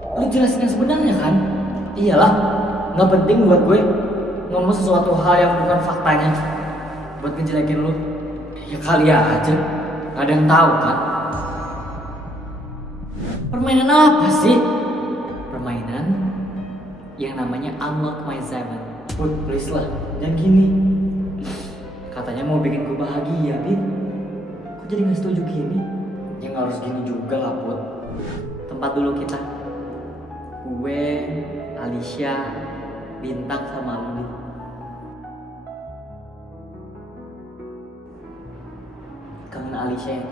Lu jelasin yang sebenarnya kan? Iyalah, nggak penting buat gue ngomong sesuatu hal yang bukan faktanya buat ngejelekin lu. Ya kali aja, nggak ada yang tahu kan? Permainan apa sih? Permainan yang namanya Unlock My Seven. Put, please lah, jangan gini. Katanya mau bikin gue bahagia, Pit. Kok jadi nggak setuju gini? Ya nggak harus gini juga lah, Put. Tempat dulu kita. Gue, Alicia, Bintang sama Aldi. Kangen Alicia ya?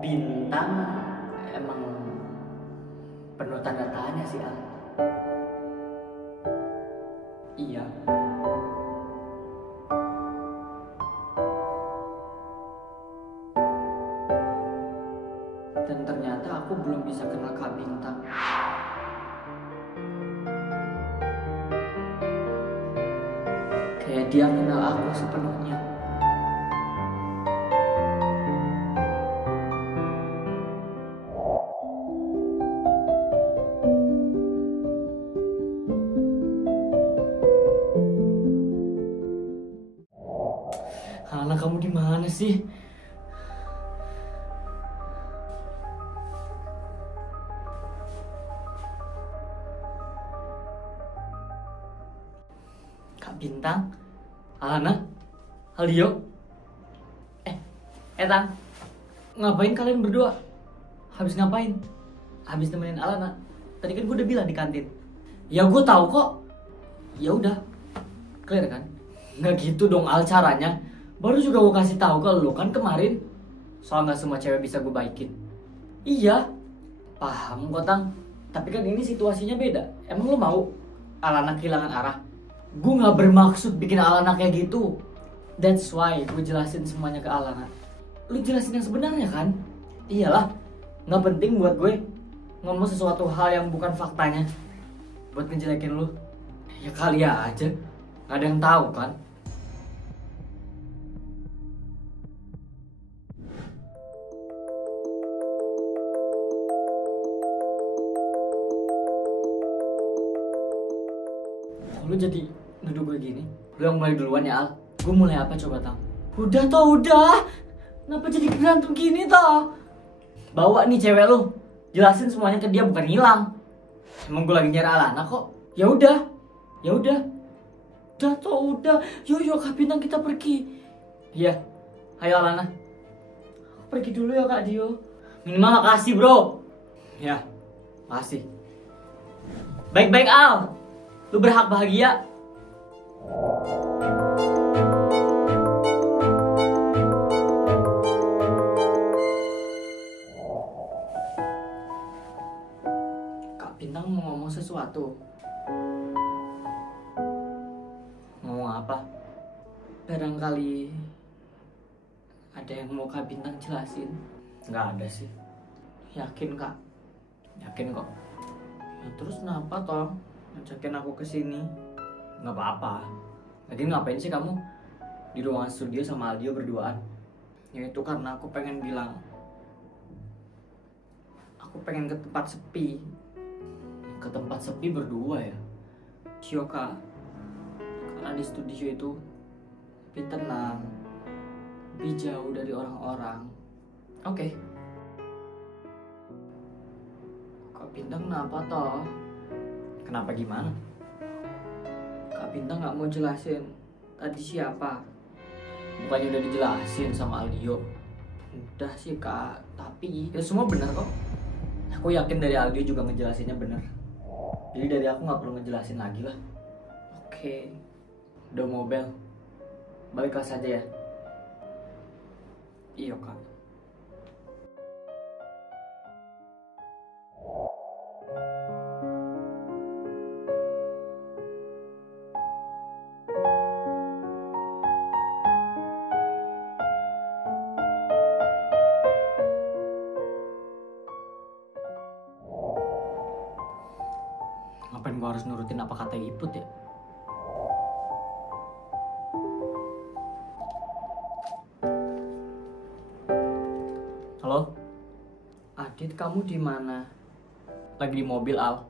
Bintang emang penuh tanda tanya sih, Al. Iya. Dan ternyata aku belum bisa kenal Kak Bintang. Kayak dia kenal aku sepenuhnya. Anak kamu di mana sih? Kak Bintang, Alana, Aldio. Tang, ngapain kalian berdua? Habis ngapain? Habis nemenin Alana. Tadi kan gue udah bilang di kantin. Ya gue tahu kok. Ya udah, clear kan? Nggak gitu dong Al caranya. Baru juga gue kasih tahu ke lo kan kemarin. Soal nggak semua cewek bisa gue baikin. Iya, paham kok Tang. Tapi kan ini situasinya beda. Emang lo mau Alana kehilangan arah? Gue nggak bermaksud bikin Alana kayak gitu. That's why gue jelasin semuanya ke Alana. Lu jelasin yang sebenarnya kan? Iyalah, nggak penting buat gue ngomong sesuatu hal yang bukan faktanya buat ngejelekin lu. Ya kali aja, nggak ada yang tahu kan? Kok lu jadi nuduh gue gini? Lu yang mulai duluan ya Al. Gue mulai apa coba Tang? Udah toh udah. Kenapa jadi berantem gini toh? Bawa nih cewek lu, jelasin semuanya ke dia bukan hilang. Emang gue lagi nyari Alana kok. Ya udah, ya udah. Udah toh udah. Yo Kak Bintang kita pergi. Iya, ayo Alana. Pergi dulu ya Kak Dio. Minimal makasih bro. Ya, makasih. Baik-baik Al. Lu berhak bahagia. Kak Bintang mau ngomong sesuatu. Ngomong apa? Barangkali ada yang mau Kak Bintang jelasin. Nggak ada sih. Yakin Kak? Yakin kok. Ya terus kenapa toh ngajakin aku kesini? Nggak apa-apa. Lagi ngapain sih kamu di ruangan studio sama Aldio berduaan? Ya itu karena aku pengen bilang, aku pengen ke tempat sepi. Ke tempat sepi berdua ya? Yo Kak, karena di studio itu lebih tenang, lebih jauh dari orang-orang. Oke. Kak Bintang kenapa toh? Kenapa gimana? Kak Bintang nggak mau jelasin tadi siapa? Bukannya udah dijelasin sama Aldio? Udah sih Kak, tapi ya semua benar kok. Aku yakin dari Aldio juga ngejelasinnya bener. Jadi dari aku nggak perlu ngejelasin lagi lah. Oke, udah mau bel. Balik kelas aja ya. Iya kak. Ngapain gua harus nurutin apa kata Iput ya? Halo? Adit, kamu di mana? Lagi di mobil, Al.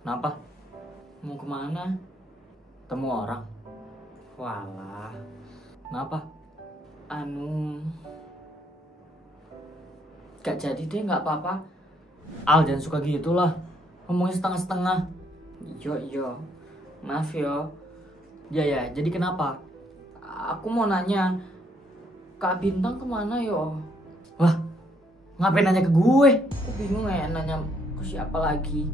Kenapa? Mau kemana? Temu orang? Walah. Kenapa? Gak jadi deh, gak apa-apa. Al, jangan suka gitu lah. Ngomongnya setengah-setengah. Iya. Maaf yo. Ya, jadi kenapa? Aku mau nanya, Kak Bintang kemana yo? Wah, ngapain nanya ke gue? Aku bingung ya nanya ke siapa lagi.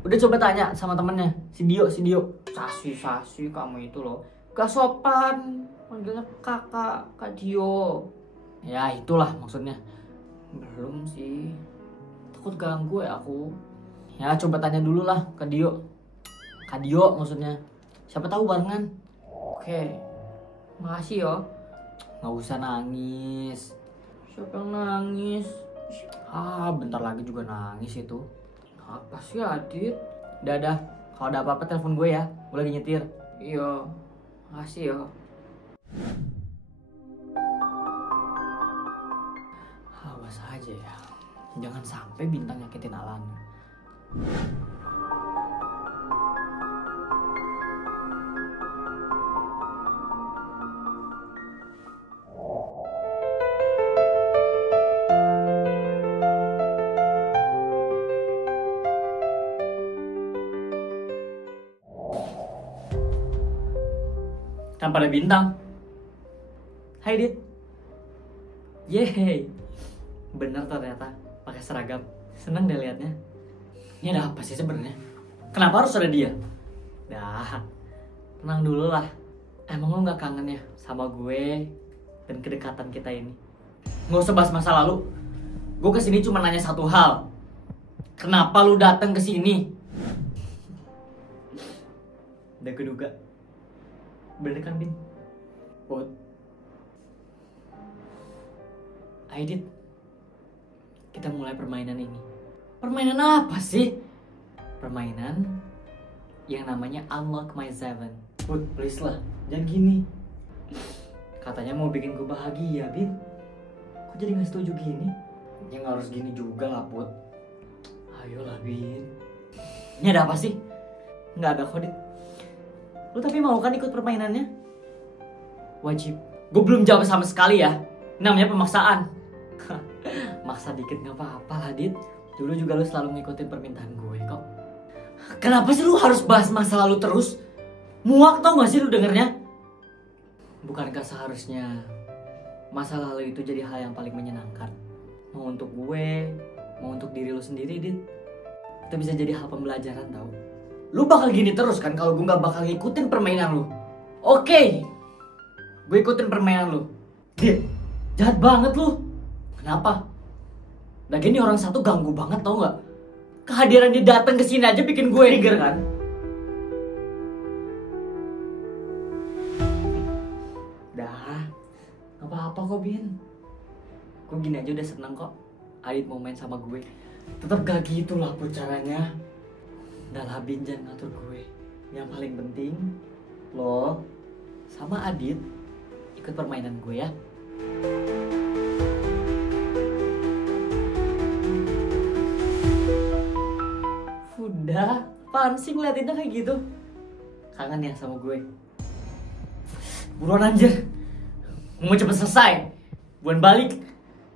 Udah coba tanya sama temennya, si Dio. Sasi kamu itu loh. Gak sopan, manggilnya kakak, Kak Dio. Ya itulah maksudnya. Belum sih, takut ganggu ya aku. Ya coba tanya dulu lah ke Dio. Kak Dio maksudnya. Siapa tahu barengan. Oke, makasih yo. Nggak usah nangis. Siapa yang nangis? Bentar lagi juga nangis itu. Apa sih Adit? Dadah, kalau ada apa-apa telepon gue ya. Gue lagi nyetir. Iya, makasih yo. Awas aja ya. Jangan sampai Bintang nyakitin Alana. Tanpa ada Bintang. Hai Dit. Yeay. Bener ternyata pakai seragam. Seneng deh liatnya. Ini ada apa sih sebenarnya? Kenapa harus ada dia? Dah, tenang dulu lah. Emang lo gak kangen ya sama gue dan kedekatan kita ini? Gak usah bahas masa lalu. Gue kesini cuma nanya satu hal. Kenapa lu datang ke sini? Udah keduga. Bener kan, Bin? Put. Aidit, kita mulai permainan ini. Permainan apa sih? Permainan yang namanya Unlock My Seven. Put, please lah, jangan gini. Katanya mau bikin gue bahagia, Bin. Kok jadi gak setuju gini? Ya gak harus gini juga lah, Put. Ayolah, Bin. Ini ada apa sih? Gak ada kok, Dit. Lu tapi mau kan ikut permainannya? Wajib. Gue belum jawab sama sekali ya. Namanya pemaksaan. Maksa dikit gak apa-apa lah, Dit. Dulu juga lu selalu ngikutin permintaan gue kok. Kenapa sih lu harus bahas masa lalu terus? Muak tau gak sih lu dengernya? Bukankah seharusnya masa lalu itu jadi hal yang paling menyenangkan? Mau untuk gue, mau untuk diri lu sendiri, Dit. Itu bisa jadi hal pembelajaran tau. Lu bakal gini terus kan kalau gue gak bakal ngikutin permainan lu. Oke, gue ikutin permainan lu. Dit, jahat banget lu. Kenapa? Lagian ini orang satu ganggu banget tau gak? Kehadiran dia datang ke sini aja bikin gue trigger kan? Dah, gak apa-apa kok, Bin. Gue gini aja udah seneng kok. Adit mau main sama gue. Tetap gak gitu lah put caranya. Udah lah, Bin, jangan ngatur gue. Yang paling penting lo sama Adit ikut permainan gue ya. Udah, apaan sih ngeliatinnya kayak gitu? Kangen ya sama gue? Buruan anjir. Mau cepet selesai. Buan balik.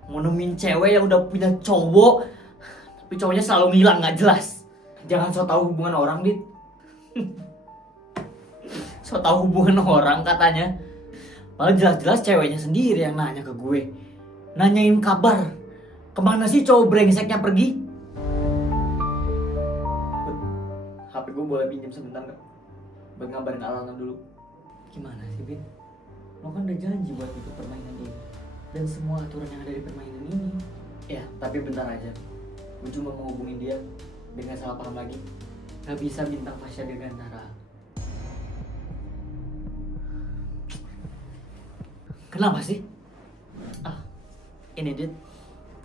Mau nemuin cewek yang udah punya cowok, tapi cowoknya selalu ngilang gak jelas. Jangan so tau hubungan orang, Dit. So tau hubungan orang katanya. Malah jelas-jelas ceweknya sendiri yang nanya ke gue. Nanyain kabar. Kemana sih cowok brengseknya pergi? HP gue boleh pinjam sebentar nggak? Buat ngabarin Alana dulu. Gimana sih, Bin? Lo kan udah janji buat ikut permainan ini dan semua aturan yang ada di permainan ini. Ya, tapi bentar aja. Gue cuma mau hubungin dia dengan salah paham lagi. Gak bisa bintang Fasya Dirgantara. Kenapa sih? Ini Dit,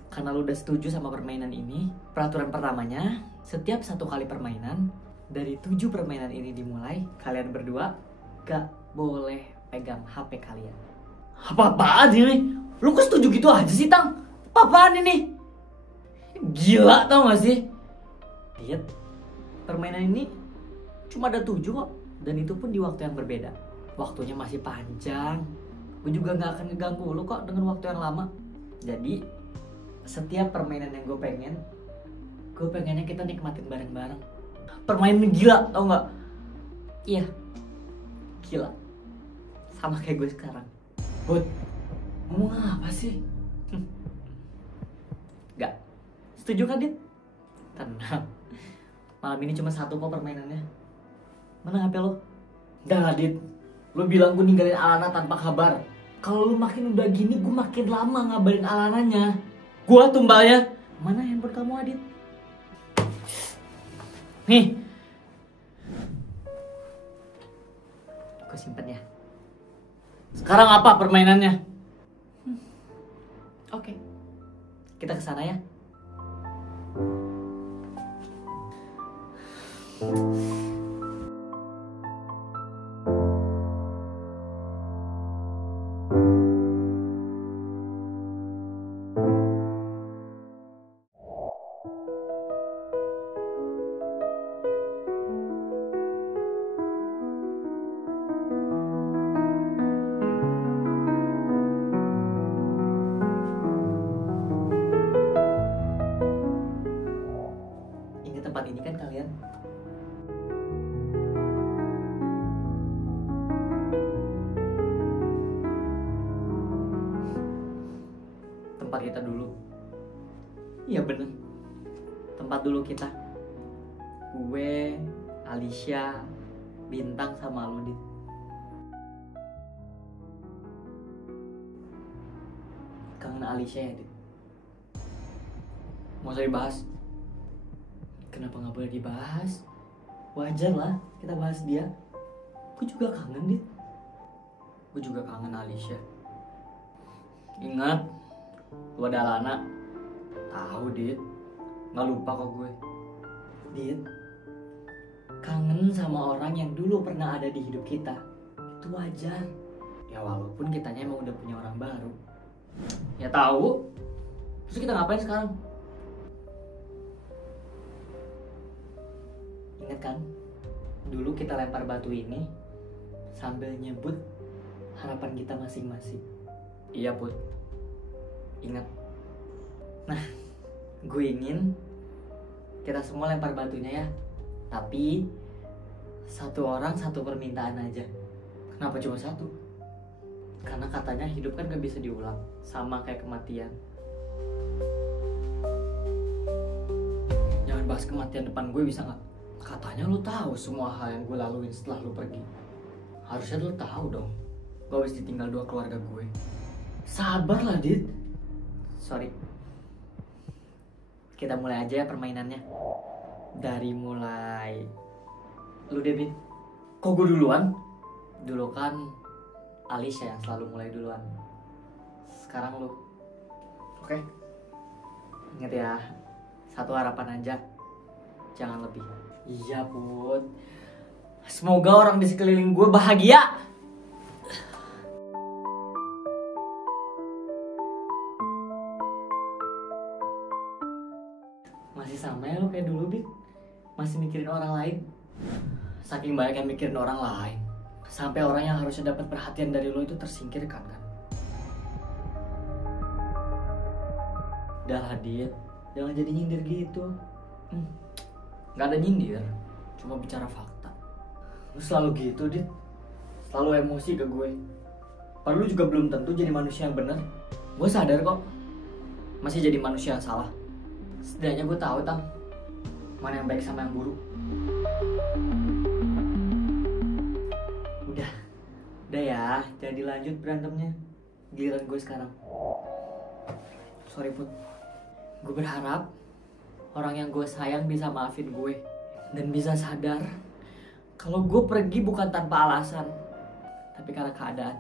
karena lu udah setuju sama permainan ini, peraturan pertamanya, setiap 1 kali permainan, dari 7 permainan ini dimulai, kalian berdua gak boleh pegang HP kalian. Apa-apaan ini? Lu kok setuju gitu aja sih, Tang? Apa-apaan ini? Gila tau gak sih? Lihat, permainan ini cuma ada 7 kok. Dan itu pun di waktu yang berbeda. Waktunya masih panjang. Gue juga gak akan ngeganggu lu kok dengan waktu yang lama. Jadi, setiap permainan yang gue pengennya kita nikmatin bareng-bareng. Permainan gila, tau gak? Iya, gila. Sama kayak gue sekarang. Bud, ngomong apa sih? Gak, setuju kan Dit? Tenang, malam ini cuma 1 kok permainannya. Mana HP lo? Dah Dit, lo bilang gue ninggalin Alana tanpa kabar. Kalau lu makin udah gini, gue makin lama ngabarin Alananya. Gua tumbalnya. Mana handphone kamu, Adit? Nih. Gue simpen ya. Sekarang apa permainannya? Oke. Kita ke sana ya. Tempat ini kan kalian? Tempat kita dulu. Iya bener. Tempat dulu kita. Gue, Alicia, Bintang sama lu, Dit. Kangen Alicia ya, Dit? Mau usah dibahas. Kenapa gak boleh dibahas? Wajar lah kita bahas dia. Gue juga kangen, Dit. Gue juga kangen Alicia. Ingat, lu ada Alana. Tahu, Dit. Gak lupa kok gue. Dit, kangen sama orang yang dulu pernah ada di hidup kita. Itu wajar. Ya walaupun kitanya emang udah punya orang baru. Ya tahu. Terus kita ngapain sekarang? Ingat kan, dulu kita lempar batu ini sambil nyebut harapan kita masing-masing. Iya Put, ingat. Nah, gue ingin kita semua lempar batunya ya. Tapi 1 orang 1 permintaan aja. Kenapa cuma 1? Karena katanya hidup kan gak bisa diulang, sama kayak kematian. Jangan bahas kematian depan gue, bisa gak? Katanya lu tahu semua hal yang gue laluin setelah lu pergi. Harusnya lu tahu dong. Gue habis ditinggal 2 keluarga gue. Sabar lah, Dit. Sorry. Kita mulai aja ya permainannya. Dari mulai lu deh, Bin. Kok gue duluan? Dulu kan Alicia yang selalu mulai duluan. Sekarang lu. Oke? Ingat ya, 1 harapan aja. Jangan lebih. Iya Put. Semoga orang di sekeliling gue bahagia. Masih sama ya lo kayak dulu, Bit? Masih mikirin orang lain? Saking banyak yang mikirin orang lain, sampai orang yang harusnya dapat perhatian dari lo itu tersingkirkan kan? Udah lah, Dit. Jangan jadi nyindir gitu. Gak ada nyindir, cuma bicara fakta. Lu selalu gitu, Dit. Selalu emosi ke gue. Padahal lu juga belum tentu jadi manusia yang benar. Gue sadar kok, masih jadi manusia yang salah. Setidaknya gue tahu, Tang, mana yang baik sama yang buruk. Udah ya, jangan dilanjut berantemnya. Giliran gue sekarang. Sorry Put. Gue berharap orang yang gue sayang bisa maafin gue dan bisa sadar kalau gue pergi bukan tanpa alasan, tapi karena keadaan.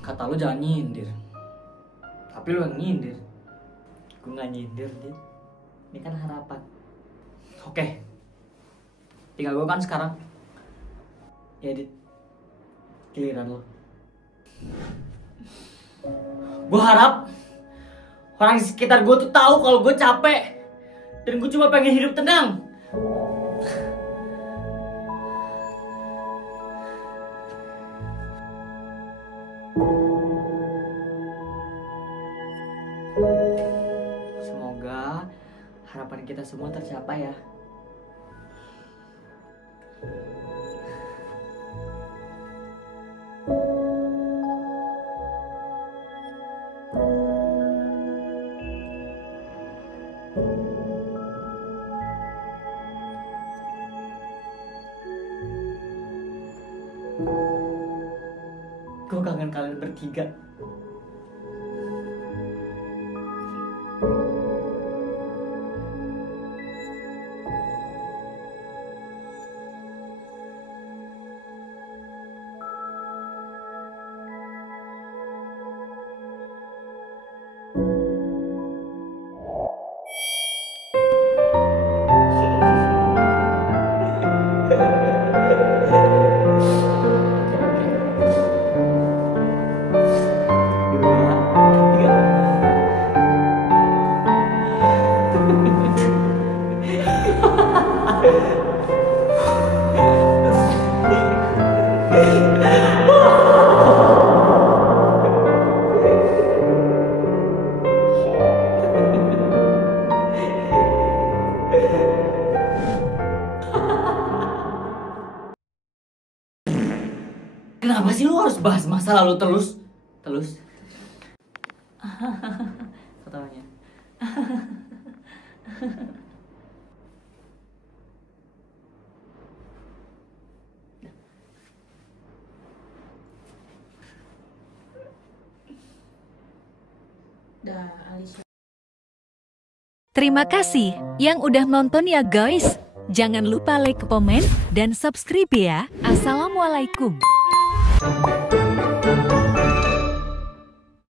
Kata lo jangan nyindir, tapi lo yang nyindir. Gue gak nyindir, Dit. Ini kan harapan. Oke, tinggal gue kan sekarang. Ya, Dit, giliran lo. Gue harap orang di sekitar gue tuh tahu kalau gue capek dan gue cuma pengen hidup tenang. Semoga harapan kita semua tercapai ya. Gue kangen kalian bertiga. Kenapa sih lu harus bahas masa lalu terus? Ketawanya. Terima kasih yang udah nonton ya guys. Jangan lupa like, komen, dan subscribe ya. Assalamualaikum.